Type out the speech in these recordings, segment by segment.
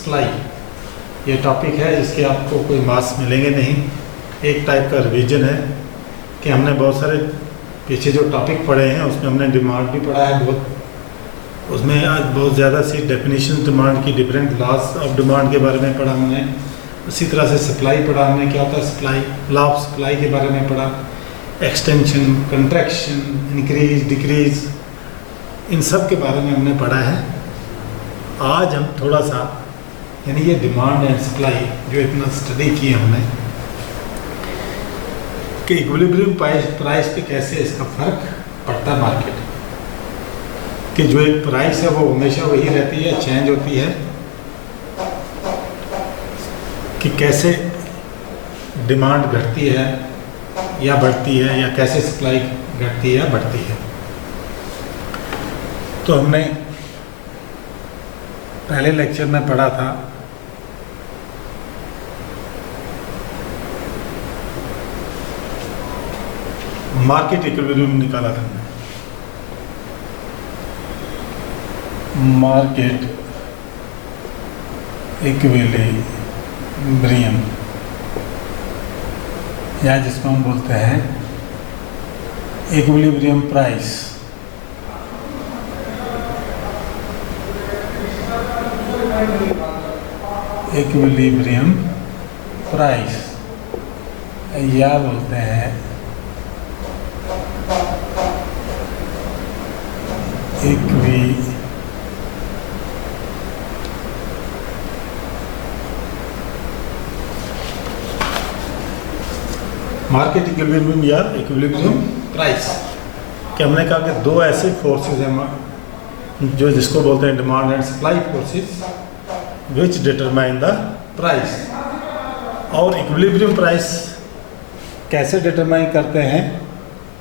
Supply, ये topic है जिसके आपको कोई मार्क्स मिलेंगे नहीं। एक टाइप का रिवीजन है कि हमने बहुत सारे पीछे जो टॉपिक पढ़े हैं उसमें हमने डिमांड भी पढ़ा है बहुत, उसमें आज बहुत ज़्यादा सी डेफिनेशन डिमांड की, डिफरेंट लॉस ऑफ डिमांड के बारे में पढ़ा हमने। उसी तरह से सप्लाई पढ़ा हमने, क्या होता है सप्लाई, लॉ ऑफ सप्लाई के बारे में पढ़ा, एक्सटेंशन, कंट्रैक्शन, इंक्रीज, डिक्रीज, इन सब के बारे में हमने पढ़ा है। आज हम थोड़ा सा यानी ये डिमांड एंड सप्लाई जो इतना स्टडी किए हमने कि इक्विलिब्रियम प्राइस पे कैसे इसका फ़र्क पड़ता है मार्केट, कि जो एक प्राइस है वो हमेशा वही रहती है, चेंज होती है, कि कैसे डिमांड घटती है या बढ़ती है, या कैसे सप्लाई घटती है या बढ़ती है। तो हमने पहले लेक्चर में पढ़ा था मार्केट इक्विलिब्रियम निकाला था हमने। मार्केट इक्विलिब्रियम या जिसको हम बोलते हैं इक्विलिब्रियम प्राइस। इक्विलिब्रियम प्राइस या बोलते हैं मार्केट इक्विलिब्रियम या इक्विलिब्रियम प्राइस। कि हमने कहा कि दो ऐसे फोर्सेस हैं जो जिसको बोलते हैं demand and supply forces, which determine the price. और इक्विलिब्रियम प्राइस कैसे डिटरमाइन करते हैं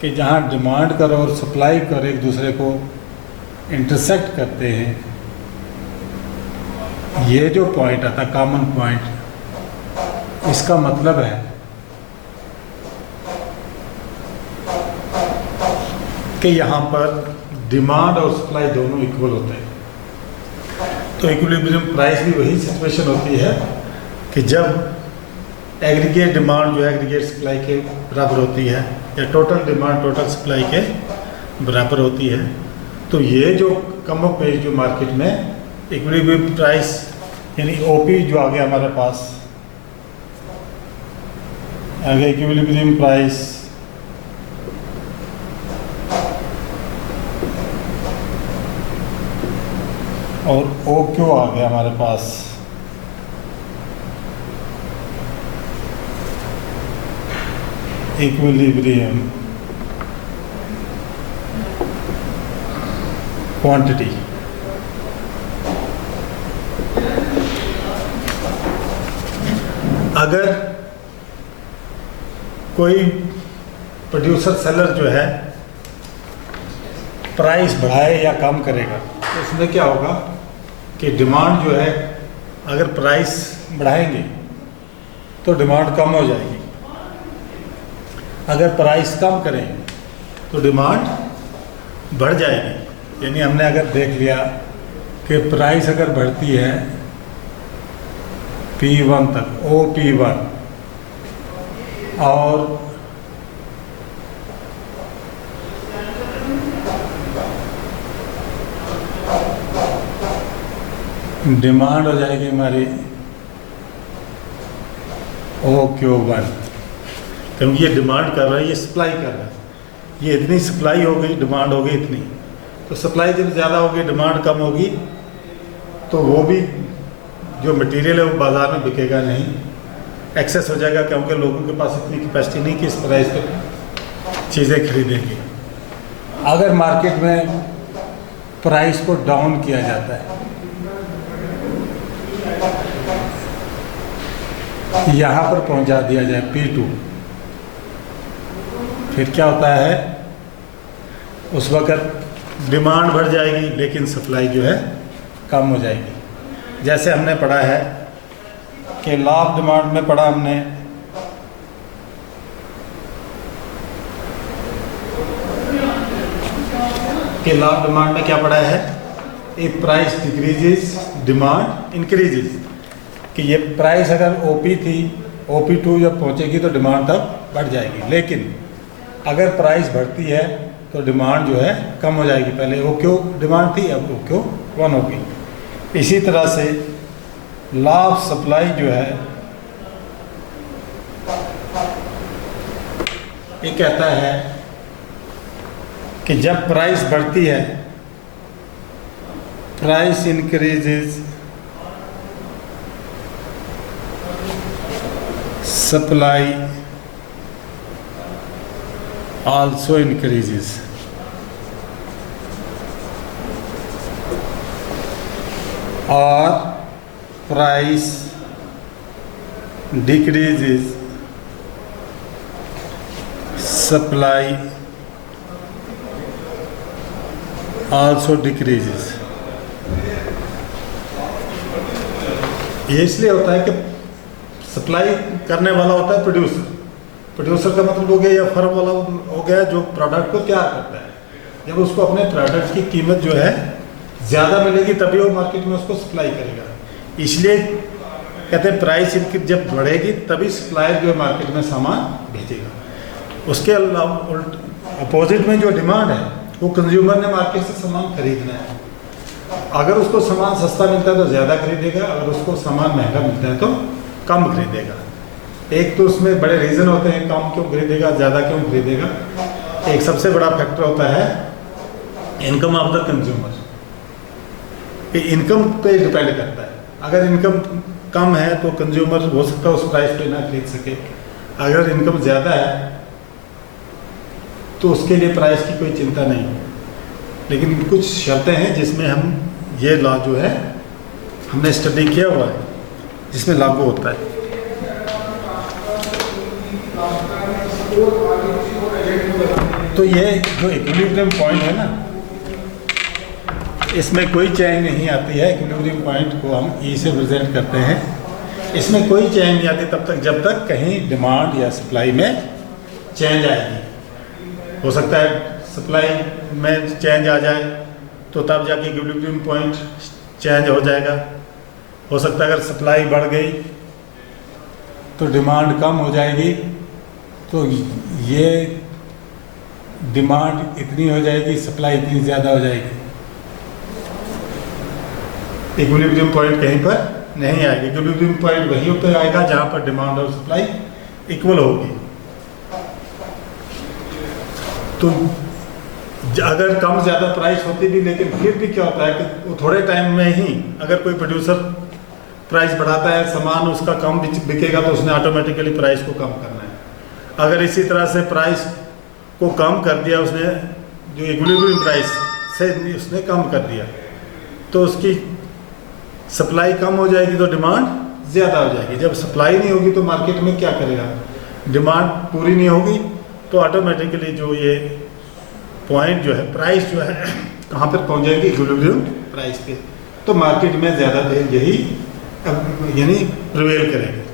कि जहाँ डिमांड कर और सप्लाई कर एक दूसरे को इंटरसेक्ट करते हैं, ये जो पॉइंट आता है कॉमन पॉइंट, इसका मतलब है कि यहाँ पर डिमांड और सप्लाई दोनों इक्वल होते हैं। तो इक्विलिब्रियम प्राइस भी वही सिचुएशन होती है कि जब एग्रीगेट डिमांड जो एग्रीगेट सप्लाई के बराबर होती है, या टोटल डिमांड टोटल सप्लाई के बराबर होती है। तो ये जो कम ऑफ पेज जो मार्केट में इक्विलिब्रियम प्राइस यानी ओपी जो आ गया हमारे पास, आगे इक्विलिब्रियम प्राइस और ओ क्यू आ गया हमारे पास, इक्विलिब्रियम क्वांटिटी। अगर कोई प्रोड्यूसर सेलर जो है प्राइस बढ़ाए या कम करेगा तो उसमें क्या होगा कि डिमांड जो है, अगर प्राइस बढ़ाएंगे तो डिमांड कम हो जाएगी, अगर प्राइस कम करें तो डिमांड बढ़ जाएगी। यानी हमने अगर देख लिया कि प्राइस अगर बढ़ती है P1 तक, OP1, और डिमांड हो जाएगी हमारी OQ1, क्योंकि ये डिमांड कर रहा है, ये सप्लाई कर रहा है, ये इतनी सप्लाई हो गई, डिमांड हो गई इतनी, तो सप्लाई जब ज़्यादा होगी डिमांड कम होगी तो वो भी जो मटेरियल है वो बाज़ार में बिकेगा नहीं, एक्सेस हो जाएगा, क्योंकि लोगों के पास इतनी कैपेसिटी नहीं कि इस प्राइस पे चीज़ें खरीदेंगे। अगर मार्केट में प्राइस को डाउन किया जाता है, यहाँ पर पहुँचा दिया जाए P2, फिर क्या होता है, उस वक़्त डिमांड बढ़ जाएगी लेकिन सप्लाई जो है कम हो जाएगी। जैसे हमने पढ़ा है कि लॉ ऑफ डिमांड में पढ़ा हमने कि लॉ ऑफ डिमांड में क्या पढ़ा है, if price decreases demand increases, कि ये प्राइस अगर ओपी थी, OP2 जब पहुंचेगी तो डिमांड तब बढ़ जाएगी, लेकिन अगर प्राइस बढ़ती है तो डिमांड जो है कम हो जाएगी। पहले OQ डिमांड थी, अब OQ1 होगी। इसी तरह से लॉ ऑफ सप्लाई जो है ये कहता है कि जब प्राइस बढ़ती है, price increases, supply also increases, or price decreases, supply also decreases। ये इसलिए होता है कि सप्लाई करने वाला होता है प्रोड्यूसर। प्रोड्यूसर का मतलब हो गया या फर्म वाला हो गया जो प्रोडक्ट को तैयार करता है। जब उसको अपने प्रोडक्ट की कीमत जो है ज़्यादा मिलेगी तभी वो मार्केट में उसको सप्लाई करेगा। इसलिए कहते हैं प्राइस इनकी जब बढ़ेगी तभी सप्लायर जो है मार्केट में सामान भेजेगा। उसके अलावा अपोजिट में जो डिमांड है वो कंज्यूमर ने मार्केट से सामान खरीदना है। अगर उसको सामान सस्ता मिलता है तो ज़्यादा खरीदेगा, अगर उसको सामान महंगा मिलता है तो कम खरीदेगा। एक तो उसमें बड़े रीज़न होते हैं, कम क्यों खरीदेगा, ज़्यादा क्यों खरीदेगा। एक सबसे बड़ा फैक्टर होता है इनकम ऑफ द कंज्यूमर, कि इनकम पे डिपेंड करता है। अगर इनकम कम है तो कंज्यूमर हो सकता है उस प्राइस पे ना खरीद सके, अगर इनकम ज़्यादा है तो उसके लिए प्राइस की कोई चिंता नहीं। लेकिन कुछ शर्तें हैं जिसमें हम ये लॉ जो है हमने स्टडी किया हुआ है, जिसमें लागू होता है। तो ये जो इक्विलिब्रियम पॉइंट है ना, इसमें कोई चेंज नहीं आती है। इक्विलिब्रियम पॉइंट को हम ई से प्रेजेंट करते हैं। इसमें कोई चेंज नहीं आती तब तक जब तक कहीं डिमांड या सप्लाई में चेंज आएगी। हो सकता है सप्लाई में चेंज आ जाए तो तब जाके इक्विलिब्रियम पॉइंट चेंज हो जाएगा। हो सकता है अगर सप्लाई बढ़ गई तो डिमांड कम हो जाएगी, तो ये डिमांड इतनी हो जाएगी, सप्लाई इतनी ज़्यादा हो जाएगी। इक्विलिब्रियम पॉइंट कहीं पर नहीं आएगी। इक्विलिब्रियम पॉइंट वहीं पर आएगा जहाँ पर डिमांड और सप्लाई इक्वल होगी। तो अगर कम ज़्यादा प्राइस होती भी, लेकिन फिर भी क्या होता है कि वो थोड़े टाइम में ही अगर कोई प्रोड्यूसर प्राइस बढ़ाता है, सामान उसका कम बिकेगा तो उसने ऑटोमेटिकली प्राइस को कम करना है। अगर इसी तरह से प्राइस को कम कर दिया उसने, जो इक्विलिब्रियम प्राइस से उसने कम कर दिया, तो उसकी सप्लाई कम हो जाएगी तो डिमांड ज़्यादा हो जाएगी। जब सप्लाई नहीं होगी तो मार्केट में क्या करेगा, डिमांड पूरी नहीं होगी तो ऑटोमेटिकली जो ये पॉइंट जो है, प्राइस जो है कहाँ पर पहुँच जाएगी, इक्विलिब्रियम प्राइस पे। तो मार्केट में ज़्यादा देर यही यानी प्रिवेल करेंगे।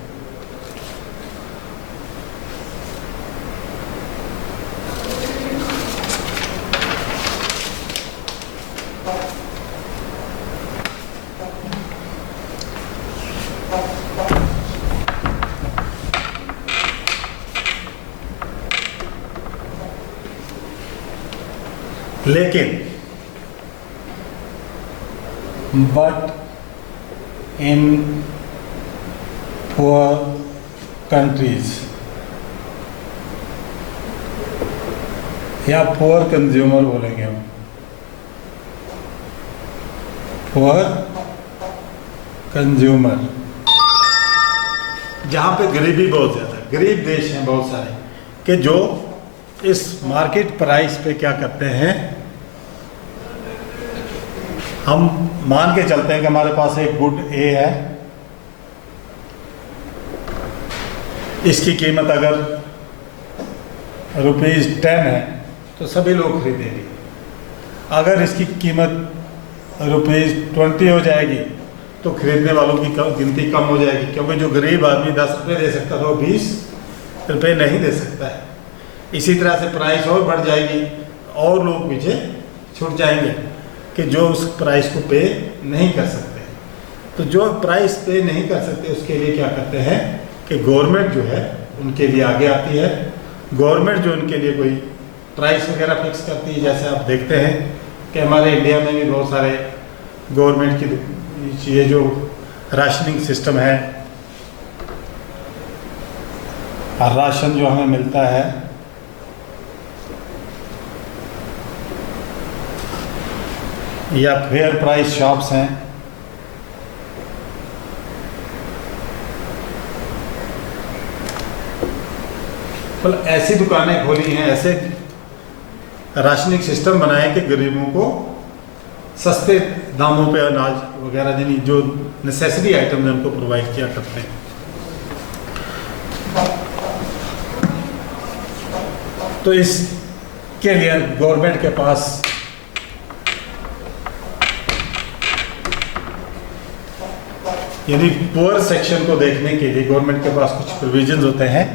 लेकिन बट इन पुअर कंट्रीज या पुअर कंज्यूमर बोलेंगे हम, पुअर कंज्यूमर, जहाँ पे गरीबी बहुत ज़्यादा, गरीब देश हैं बहुत सारे, कि जो इस मार्केट प्राइस पे क्या करते हैं, हम मान के चलते हैं कि हमारे पास एक गुड ए है, इसकी कीमत अगर ₹10 है तो सभी लोग खरीदेंगे। अगर इसकी कीमत ₹20 हो जाएगी तो खरीदने वालों की गिनती कम हो जाएगी, क्योंकि जो गरीब आदमी 10 रुपये दे सकता था वो 20 रुपये नहीं दे सकता है। इसी तरह से प्राइस और बढ़ जाएगी और लोग पीछे छूट जाएंगे। कि जो उस प्राइस को पे नहीं कर सकते। तो जो प्राइस पे नहीं कर सकते उसके लिए क्या करते हैं कि गवर्नमेंट जो है उनके लिए आगे आती है। गवर्नमेंट जो उनके लिए कोई प्राइस वगैरह फिक्स करती है। जैसे आप देखते हैं कि हमारे इंडिया में भी बहुत सारे गवर्नमेंट की ये जो राशनिंग सिस्टम है, राशन जो हमें मिलता है, या फेयर प्राइस शॉप्स हैं, मतलब ऐसी दुकानें खोली हैं, ऐसे राशनिंग सिस्टम बनाए कि गरीबों को सस्ते दामों पे अनाज वगैरह यानी जो नेसेसरी आइटम है उनको प्रोवाइड किया करते हैं। तो इसके लिए गवर्नमेंट के पास यानी पुअर सेक्शन को देखने के लिए गवर्नमेंट के पास कुछ प्रोविजंस होते हैं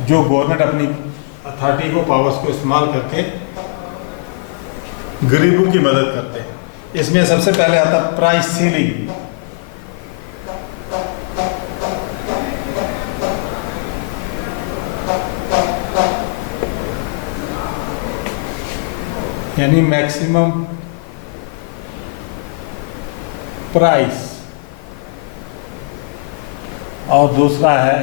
जो गवर्नमेंट अपनी अथॉरिटी को, पावर्स को इस्तेमाल करके गरीबों की मदद करते हैं। इसमें सबसे पहले आता है प्राइस सीलिंग। यानी मैक्सिमम प्राइस, और दूसरा है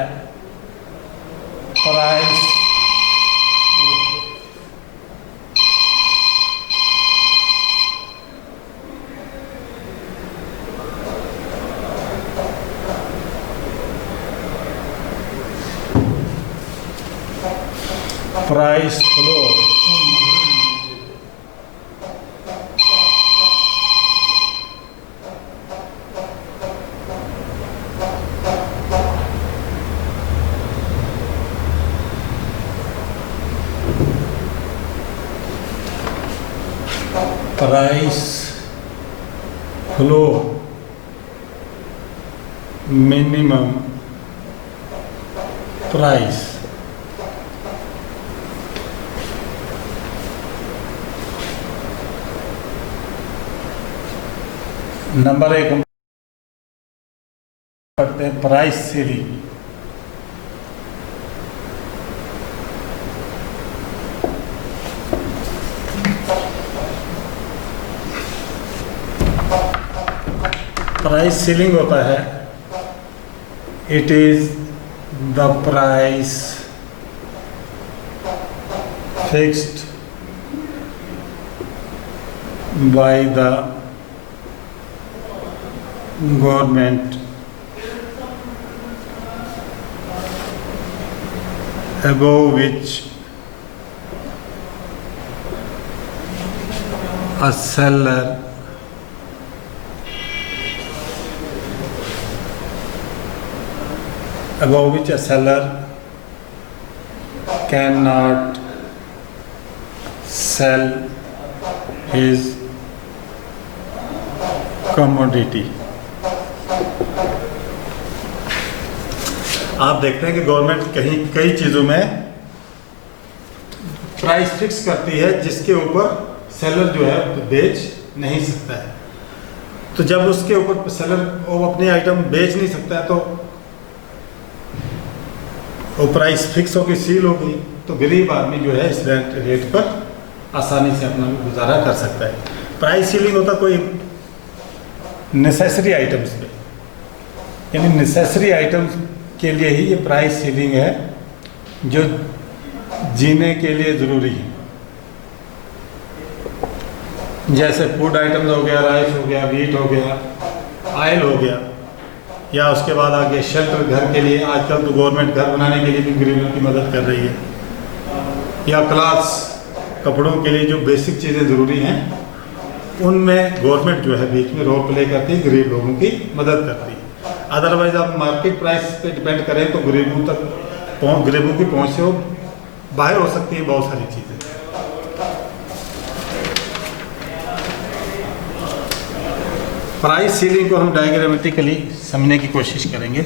price price floor. Price flow minimum price. Number 1 हम करते हैं प्राइस सीलिंग। प्राइस सीलिंग होता है, it is the price fixed by the government above which a seller cannot sell his commodity। आप देखते हैं कि गवर्नमेंट कहीं कई चीज़ों में प्राइस फिक्स करती है जिसके ऊपर सेलर जो है तो बेच नहीं सकता है। तो जब उसके ऊपर सेलर वो अपनी आइटम बेच नहीं सकता है तो वो प्राइस फिक्स होकर सील हो गई, तो गरीब आदमी जो है इस रेट पर आसानी से अपना गुजारा कर सकता है। प्राइस सीलिंग होता कोई नेसेसरी आइटम्स पे, यानी नेसेसरी आइटम्स के लिए ही ये प्राइस सीलिंग है जो जीने के लिए ज़रूरी है। जैसे फूड आइटम्स हो गया, राइस हो गया, वीट हो गया, ऑयल हो गया, या उसके बाद आगे शेल्टर घर के लिए, आजकल तो गवर्नमेंट घर बनाने के लिए भी गरीबों की मदद कर रही है, या क्लाथ्स कपड़ों के लिए जो बेसिक चीज़ें ज़रूरी हैं उनमें गवर्नमेंट जो है बीच में रोल प्ले करती है, गरीब लोगों की मदद करती है। अदरवाइज आप मार्केट प्राइस पे डिपेंड करें तो गरीबों की पहुंच से वो बाहर हो सकती है बहुत सारी चीज़ें। प्राइस सीलिंग को हम डायग्रामेटिकली समझने की कोशिश करेंगे।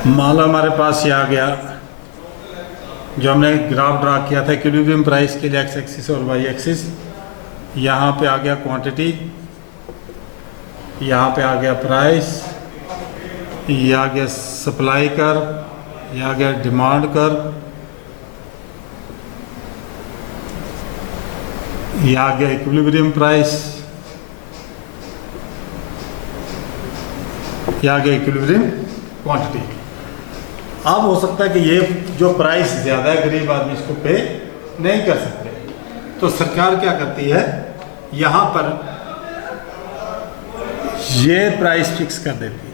मान लो हमारे पास ये आ गया, जो हमने ग्राफ ड्रा किया था इक्विलिब्रियम प्राइस के लिए एक्स एक्सिस और वाई एक्सिस। यहाँ पे आ गया क्वांटिटी, यहाँ पे आ गया प्राइस, ये आ गया सप्लाई कर, ये आ गया डिमांड कर, ये आ गया इक्विलिब्रियम प्राइस, ये आ गया इक्विलिब्रियम क्वांटिटी। अब हो सकता है कि ये जो प्राइस ज़्यादा है, गरीब आदमी इसको पे नहीं कर सकते, तो सरकार क्या करती है, यहाँ पर ये प्राइस फिक्स कर देती है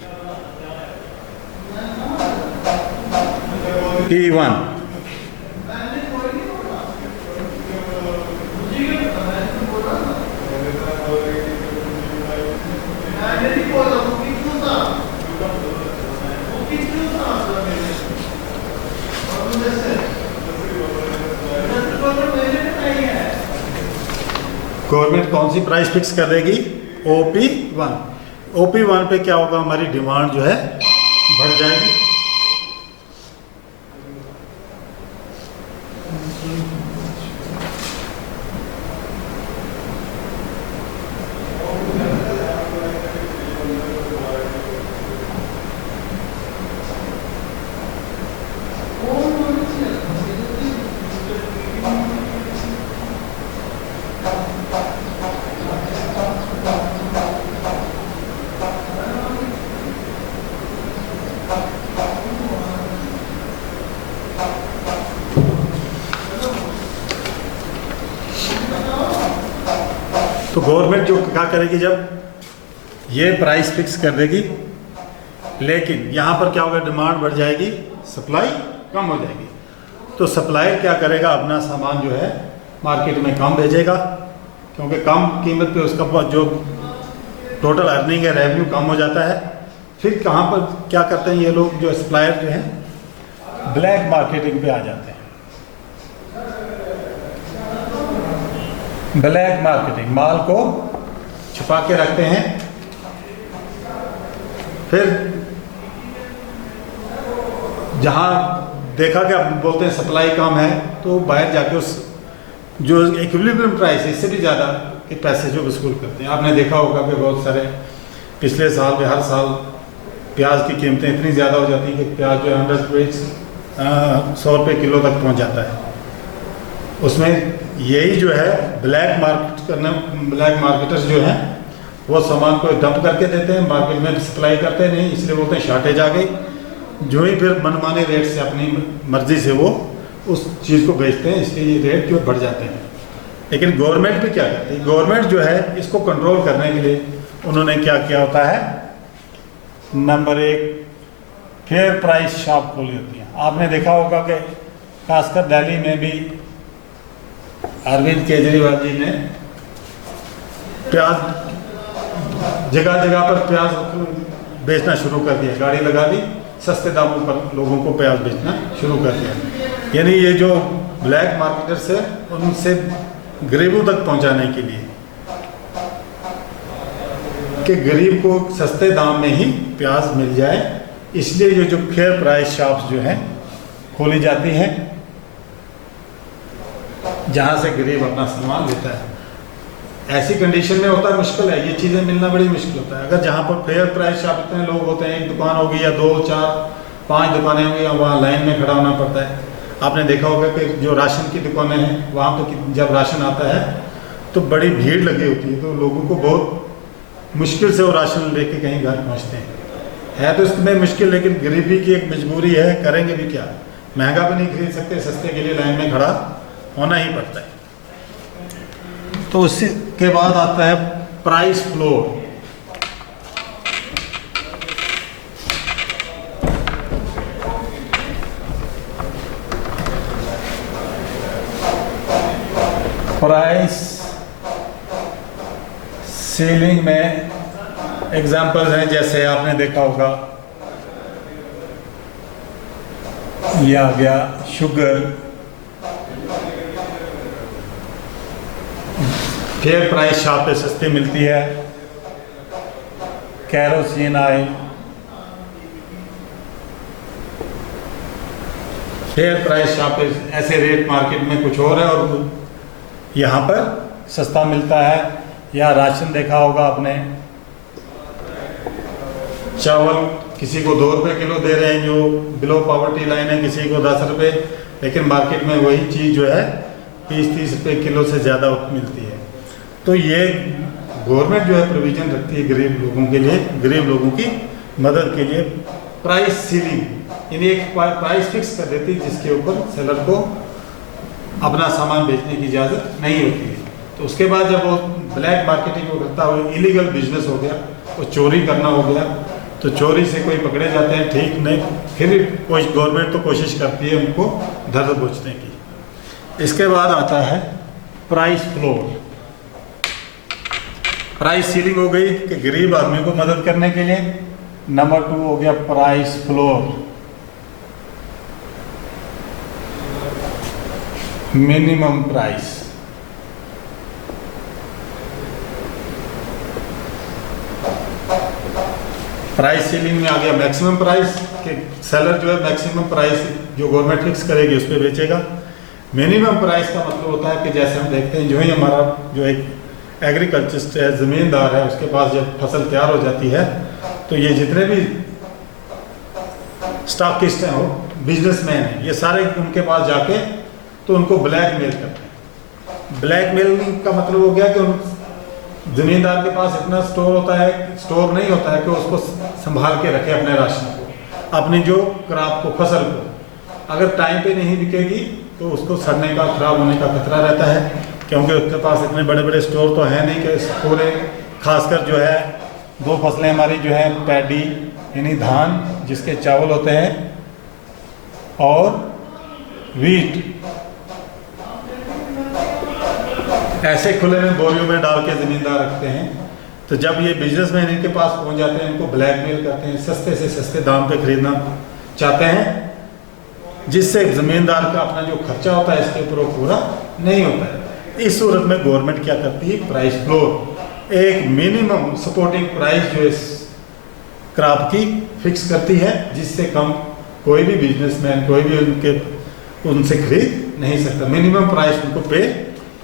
P1। गवर्नमेंट कौन सी प्राइस फिक्स कर देगी, OP1। OP1 पे क्या होगा, हमारी डिमांड जो है बढ़ जाएगी। तो गवर्नमेंट जो क्या करेगी, जब ये प्राइस फिक्स कर देगी, लेकिन यहाँ पर क्या होगा, डिमांड बढ़ जाएगी, सप्लाई कम हो जाएगी। तो सप्लायर क्या करेगा, अपना सामान जो है मार्केट में कम भेजेगा, क्योंकि कम कीमत पे उसका जो टोटल अर्निंग है, रेवेन्यू कम हो जाता है। फिर कहाँ पर क्या करते हैं ये लोग, जो सप्लायर जो हैं, ब्लैक मार्केटिंग पे आ जाते हैं। ब्लैक मार्केटिंग, माल को छुपा के रखते हैं, फिर जहाँ देखा कि आप बोलते हैं सप्लाई कम है, तो बाहर जाके उस जो इक्विलिब्रियम प्राइस है इससे भी ज़्यादा के पैसे जो वसूल करते हैं। आपने देखा होगा कि बहुत सारे पिछले साल में हर साल प्याज की कीमतें इतनी ज़्यादा हो जाती हैं कि प्याज जो 100 रुपये किलो तक पहुँच जाता है। उसमें यही जो है ब्लैक मार्केटर्स जो हैं वो सामान को डंप करके देते हैं, मार्केट में सप्लाई करते नहीं, इसलिए बोलते हैं शॉर्टेज आ गई। जो ही फिर मनमाने रेट से अपनी मर्जी से वो उस चीज़ को बेचते हैं, इसलिए ये रेट जो बढ़ जाते हैं। लेकिन गवर्नमेंट भी क्या करती है, गवर्नमेंट जो है इसको कंट्रोल करने के लिए उन्होंने क्या किया होता है, नंबर 1 फेयर प्राइस शॉप खोली होती है। आपने देखा होगा कि खासकर दिल्ली में भी अरविंद केजरीवाल जी ने प्याज जगह जगह पर प्याज बेचना शुरू कर दिया, गाड़ी लगा दी, सस्ते दामों पर लोगों को प्याज बेचना शुरू कर दिया। यानी ये जो ब्लैक मार्केटर्स है उनसे गरीबों तक पहुंचाने के लिए कि गरीब को सस्ते दाम में ही प्याज मिल जाए, इसलिए ये जो फेयर प्राइस शॉप्स जो हैं खोली जाती हैं, जहाँ से गरीब अपना सामान लेता है। ऐसी कंडीशन में होता है मुश्किल है, ये चीज़ें मिलना बड़ी मुश्किल होता है। अगर जहाँ पर फेयर प्राइस शॉप इतने लोग होते हैं, एक दुकान होगी या 2, 4, 5 दुकानें होंगी, वहाँ लाइन में खड़ा होना पड़ता है। आपने देखा होगा कि जो राशन की दुकानें हैं वहाँ तो जब राशन आता है तो बड़ी भीड़ लगी होती है, तो लोगों को बहुत मुश्किल से वो राशन लेके कहीं घर पहुँचते हैं। है तो इसमें मुश्किल, लेकिन गरीबी की एक मजबूरी है, करेंगे भी क्या, महंगा भी नहीं खरीद सकते, सस्ते के लिए लाइन में खड़ा होना ही पड़ता है। तो उससे के बाद आता है प्राइस फ्लोर। प्राइस सीलिंग में एग्जाम्पल्स हैं, जैसे आपने देखा होगा ये आ गया शुगर, फेयर प्राइस शॉप पे सस्ती मिलती है, कैरोसिन ऑयल, फेयर प्राइस यहाँ पे ऐसे रेट मार्केट में कुछ और है और यहाँ पर सस्ता मिलता है। या राशन देखा होगा आपने, चावल किसी को 2 रुपये किलो दे रहे हैं जो बिलो पॉवर्टी लाइन है, किसी को 10 रुपये, लेकिन मार्केट में वही चीज़ जो है 20-30 रुपये किलो से ज़्यादा मिलती है। तो ये गवर्नमेंट जो है प्रोविज़न रखती है गरीब लोगों के लिए, गरीब लोगों की मदद के लिए। प्राइस सीलिंग यानी एक प्राइस फिक्स कर देती है जिसके ऊपर सेलर को अपना सामान बेचने की इजाज़त नहीं होती है। तो उसके बाद जब वो ब्लैक मार्केटिंग को करता हो, इलीगल बिजनेस हो गया, वो चोरी करना हो गया, तो चोरी से कोई पकड़े जाते हैं, ठीक नहीं, फिर कोई गवर्नमेंट तो कोशिश करती है उनको धर दबोचने की। इसके बाद आता है प्राइस फ्लोर। प्राइस सीलिंग हो गई कि गरीब आदमी को मदद करने के लिए। नंबर 2 हो गया price floor, minimum price. Price ceiling में आ गया मैक्सिमम प्राइस कि सेलर जो है मैक्सिमम प्राइस जो गवर्नमेंट फिक्स करेगी उस पर बेचेगा। मिनिमम प्राइस का मतलब होता है कि जैसे हम देखते हैं जो ही हमारा जो एक एग्रीकल्चरिस्ट है, ज़मींदार है, उसके पास जब फसल तैयार हो जाती है तो ये जितने भी स्टॉकिस्ट हैं, वो बिजनेसमैन हैं, ये सारे उनके पास जाके तो उनको ब्लैकमेल करते हैं। ब्लैकमेलिंग का मतलब हो गया कि उन ज़मींदार के पास इतना स्टोर होता है, स्टोर नहीं होता है कि उसको संभाल के रखे अपने राशन को, अपनी जो क्रॉप को, फसल को। अगर टाइम पे नहीं बिकेगी तो उसको सड़ने का, खराब होने का खतरा रहता है, क्योंकि उसके पास इतने बड़े बड़े स्टोर तो है नहीं कि पूरे, खासकर जो है 2 फसलें हमारी जो है पैडी यानी धान जिसके चावल होते हैं और वीट, ऐसे खुले में बोरियों में डाल के ज़मींदार रखते हैं। तो जब ये बिजनेसमैन इनके पास पहुंच जाते हैं, इनको ब्लैकमेल करते हैं, सस्ते से सस्ते दाम पे खरीदना चाहते हैं, जिससे ज़मींदार का अपना जो खर्चा होता है इसके ऊपर वो पूरा नहीं होता है। इस सूरत में गवर्नमेंट क्या करती है, प्राइस फ्लोर, एक मिनिमम सपोर्टिंग प्राइस जो इस क्रॉप की फिक्स करती है, जिससे कम कोई भी बिजनेसमैन, कोई भी उनसे खरीद नहीं सकता। मिनिमम प्राइस उनको पे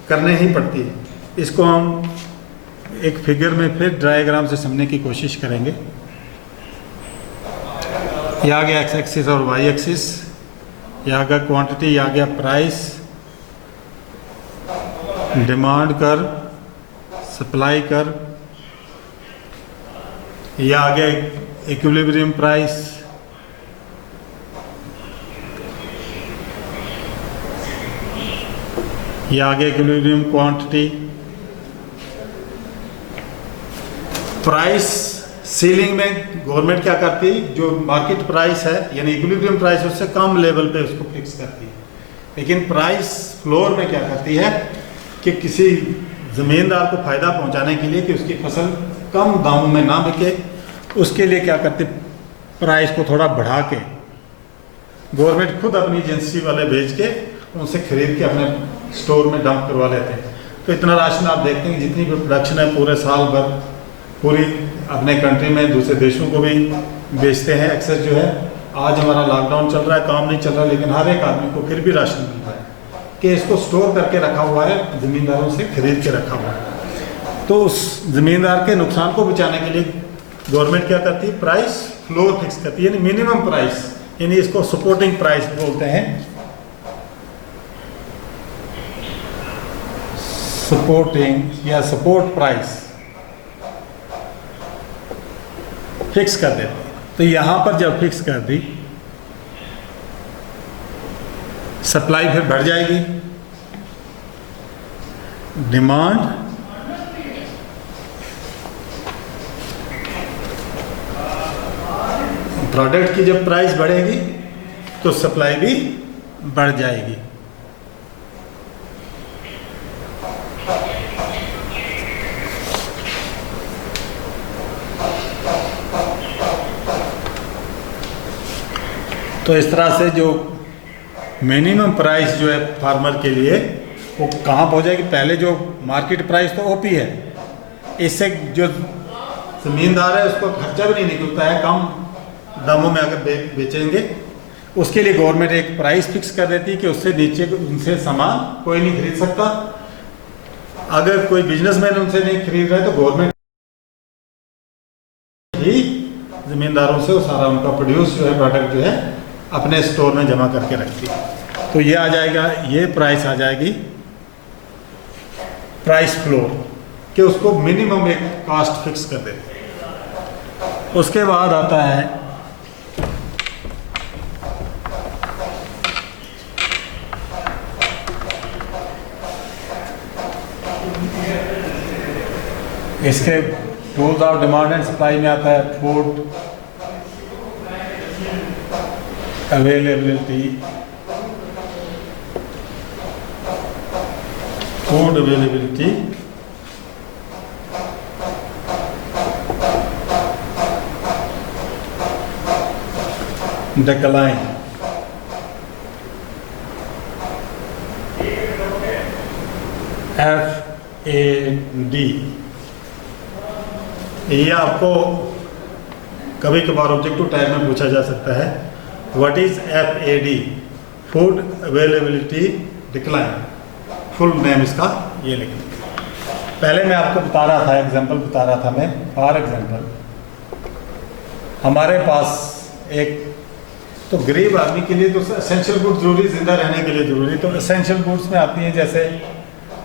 करने ही पड़ती है। इसको हम एक फिगर में फिर डायग्राम से समझने की कोशिश करेंगे। यह आ गया एक्स एक्सिस और वाई एक्सिस, यह आ गया क्वांटिटी, यह आ गया प्राइस, डिमांड कर, सप्लाई कर, यह आ गया इक्विलिब्रियम प्राइस, यह आ गया इक्विलिब्रियम क्वांटिटी। प्राइस सीलिंग में गवर्नमेंट क्या करती है, जो मार्केट प्राइस है यानी इक्विलिब्रियम प्राइस उससे कम लेवल पे उसको फिक्स करती है। लेकिन प्राइस फ्लोर में क्या करती है कि किसी ज़मींदार को फ़ायदा पहुंचाने के लिए कि उसकी फसल कम दामों में ना बिके, उसके लिए क्या करती, प्राइस को थोड़ा बढ़ा के गवर्नमेंट खुद अपनी एजेंसी वाले भेज के उनसे खरीद के अपने स्टोर में डंप करवा लेते हैं। तो इतना राशन आप देखते हैं जितनी भी प्रोडक्शन है पूरे साल भर पूरी अपने कंट्री में दूसरे देशों को भी बेचते हैं। एक्सेस जो है, आज हमारा लॉकडाउन चल रहा है, काम नहीं चल रहा, लेकिन हर एक आदमी को फिर भी राशन मिल रहा है कि इसको स्टोर करके रखा हुआ है, ज़मींदारों से खरीद के रखा हुआ है। तो उस ज़मींदार के नुकसान को बचाने के लिए गवर्नमेंट क्या करती है, प्राइस फ्लोर फिक्स करती है, यानी मिनिमम प्राइस, यानी इसको सपोर्टिंग प्राइस बोलते हैं। सपोर्टिंग या सपोर्ट प्राइस फिक्स कर देते हैं। तो यहां पर जब फिक्स कर दी, सप्लाई फिर बढ़ जाएगी, डिमांड प्रोडक्ट की जब प्राइस बढ़ेगी तो सप्लाई भी बढ़ जाएगी। तो इस तरह से जो मिनिमम प्राइस जो है फार्मर के लिए वो कहाँ पहुँच जाएगी, पहले जो मार्केट प्राइस तो ओपी है, इससे जो ज़मींदार है उसको खर्चा भी नहीं निकलता है, कम दामों में अगर बेचेंगे उसके लिए गवर्नमेंट एक प्राइस फिक्स कर देती है कि उससे नीचे उनसे सामान कोई नहीं खरीद सकता। अगर कोई बिजनेसमैन उनसे नहीं खरीद रहा है तो गवर्नमेंट ही जमींदारों से वो सारा उनका प्रोड्यूस जो है, प्रोडक्ट जो है, अपने स्टोर में जमा करके रखती है। तो ये आ जाएगा, ये प्राइस आ जाएगी प्राइस फ्लोर, कि उसको मिनिमम एक कास्ट फिक्स कर देते हैं। उसके बाद आता है इसके rules of demand and supply में आता है food availability, food availability, decline, FAD। ये आपको कभी कभार ऑब्जेक्टिव टाइप में पूछा जा सकता है, what is FAD, food availability decline, full name इसका ये लिखें। पहले मैं आपको बता रहा था, एग्जांपल बता रहा था मैं, फॉर एग्जांपल हमारे पास एक, तो गरीब आदमी के लिए तो एसेंशियल गुड्स जरूरी, जिंदा रहने के लिए जरूरी, तो एसेंशियल गुड्स में आती है जैसे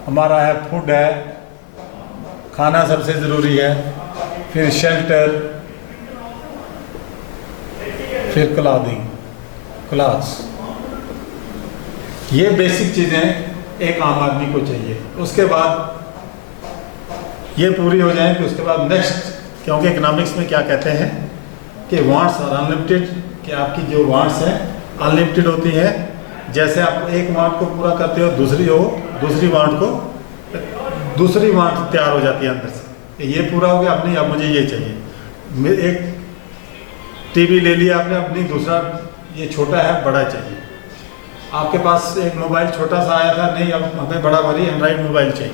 हमारा है फूड है, खाना सबसे ज़रूरी है, फिर शेल्टर, फिर क्लॉथिंग, क्लॉथ्स। ये बेसिक चीज़ें एक आम आदमी को चाहिए। उसके बाद ये पूरी हो जाए कि उसके बाद नेक्स्ट, क्योंकि इकोनॉमिक्स में क्या कहते हैं कि वांट्स आर अनलिमिटेड, कि आपकी जो वांट्स हैं अनलिमिटेड होती है। जैसे आप एक वांट को पूरा करते हो, दूसरी वांट तैयार हो जाती है अंदर से, ये पूरा हो गया, अब नहीं, अब मुझे ये चाहिए। एक टीवी ले लिया आपने, अपनी दूसरा ये छोटा है, बड़ा चाहिए। आपके पास एक मोबाइल छोटा सा आया था, नहीं अब हमें बड़ा भारी एंड्रॉइड मोबाइल चाहिए।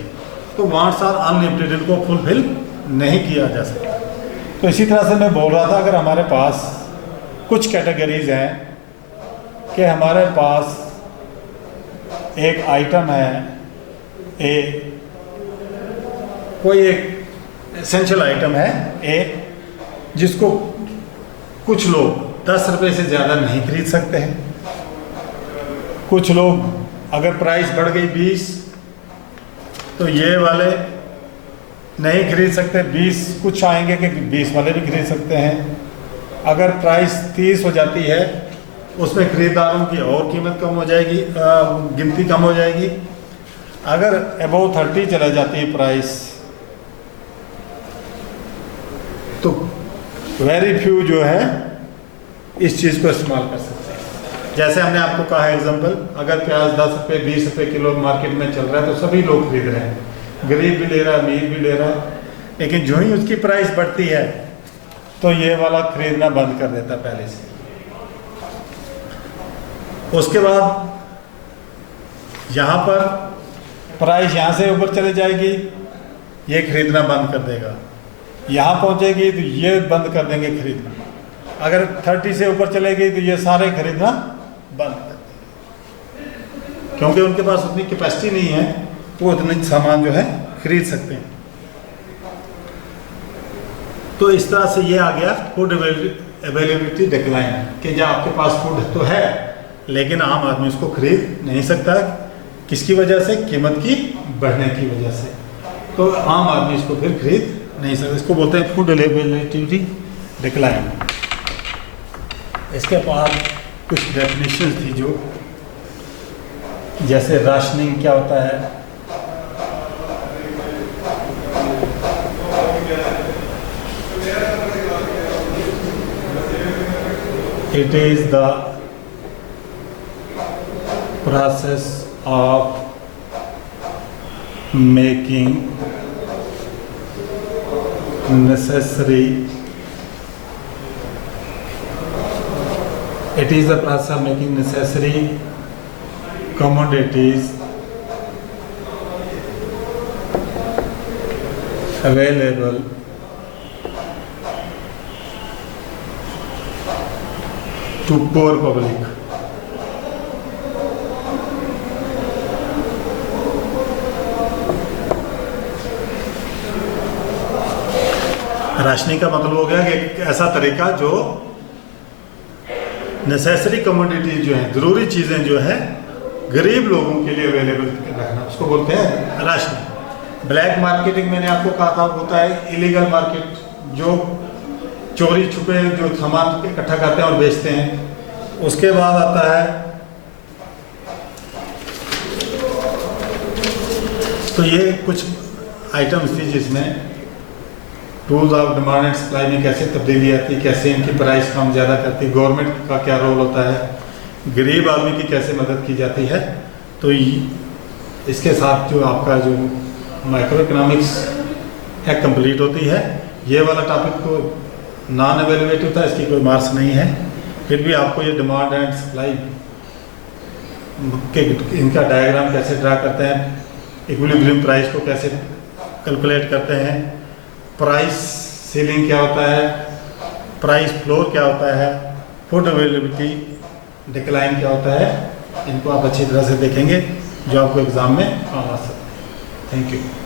तो वांट्स आर अनलिमिटेड, इनको फुलफिल नहीं किया जा सकता। तो इसी तरह से मैं बोल रहा था, अगर हमारे पास कुछ कैटेगरीज हैं कि हमारे पास एक आइटम है, कोई एक एसेंशियल आइटम है जिसको कुछ लोग 10 रुपये से ज़्यादा नहीं खरीद सकते हैं। कुछ लोग, अगर प्राइस बढ़ गई 20, तो ये वाले नहीं खरीद सकते, 20, कुछ आएंगे कि 20 वाले भी खरीद सकते हैं। अगर प्राइस 30 हो जाती है, उसमें खरीदारों की और कीमत कम हो जाएगी, गिनती कम हो जाएगी। अगर अबव 30 चला जाती है प्राइस, तो वेरी फ्यू जो है इस चीज़ को इस्तेमाल कर सकते हैं। जैसे हमने आपको कहा है एग्जांपल, अगर प्याज 10 रुपये 20 रुपये किलो मार्केट में चल रहा है, तो सभी लोग खरीद रहे हैं, गरीब भी ले रहा है, अमीर भी ले रहा है। लेकिन जो ही उसकी प्राइस बढ़ती है तो ये वाला खरीदना बंद कर देता पहले से। उसके बाद यहाँ पर प्राइस यहाँ से ऊपर चले जाएगी, ये खरीदना बंद कर देगा। यहाँ पहुँचेगी तो ये बंद कर देंगे खरीदना। अगर 30 से ऊपर चलेगी तो ये सारे खरीदना बंद कर देंगे, क्योंकि उनके पास उतनी कैपेसिटी नहीं है, वो उतने सामान जो है खरीद सकते हैं। तो इस तरह से ये आ गया फूड अवेलेबिलिटी डिक्लाइन, कि जब आपके पास फूड तो है लेकिन आम आदमी उसको खरीद नहीं सकता। किसकी वजह से? कीमत की बढ़ने की वजह से। तो आम आदमी इसको फिर खरीद नहीं सकता। इसको बोलते हैं फूड अवेलेबिलिटी डिक्लाइन। इसके बाद कुछ डेफिनेशन थी, जो जैसे राशनिंग क्या होता है, it is the process of making necessary, it is the process of making necessary commodities available to poor public। Rationing का मतलब हो गया कि एक ऐसा तरीका जो नेसेसरी कमोडिटी जो है, ज़रूरी चीज़ें जो है गरीब लोगों के लिए अवेलेबल रखना, उसको बोलते हैं राशनिंग। ब्लैक मार्केटिंग मैंने आपको कहा था होता है इलीगल मार्केट, जो चोरी छुपे जो सामान इकट्ठा करते हैं और बेचते हैं। उसके बाद आता है, तो ये कुछ आइटम्स थी जिसमें tools of demand and supply में कैसे तब्दीली आती है, कैसे इनकी प्राइस कम ज़्यादा करती है, गवर्नमेंट का क्या रोल होता है, गरीब आदमी की कैसे मदद की जाती है। तो इसके साथ जो आपका जो माइक्रो इकोनॉमिक्स है कंप्लीट होती है। ये वाला टॉपिक तो नॉन अवेलेबल होता है, इसकी कोई मार्क्स नहीं है, फिर भी आपको ये डिमांड एंड सप्लाई के इनका डायग्राम कैसे ड्रा करते हैं, इक्विलिब्रियम प्राइस को कैसे कैलकुलेट करते हैं, प्राइस सीलिंग क्या होता है, प्राइस फ्लोर क्या होता है, फूड अवेलेबिलिटी डिक्लाइन क्या होता है, इनको आप अच्छी तरह से देखेंगे जो आपको एग्ज़ाम में काम आ सकते हैं। Thank you.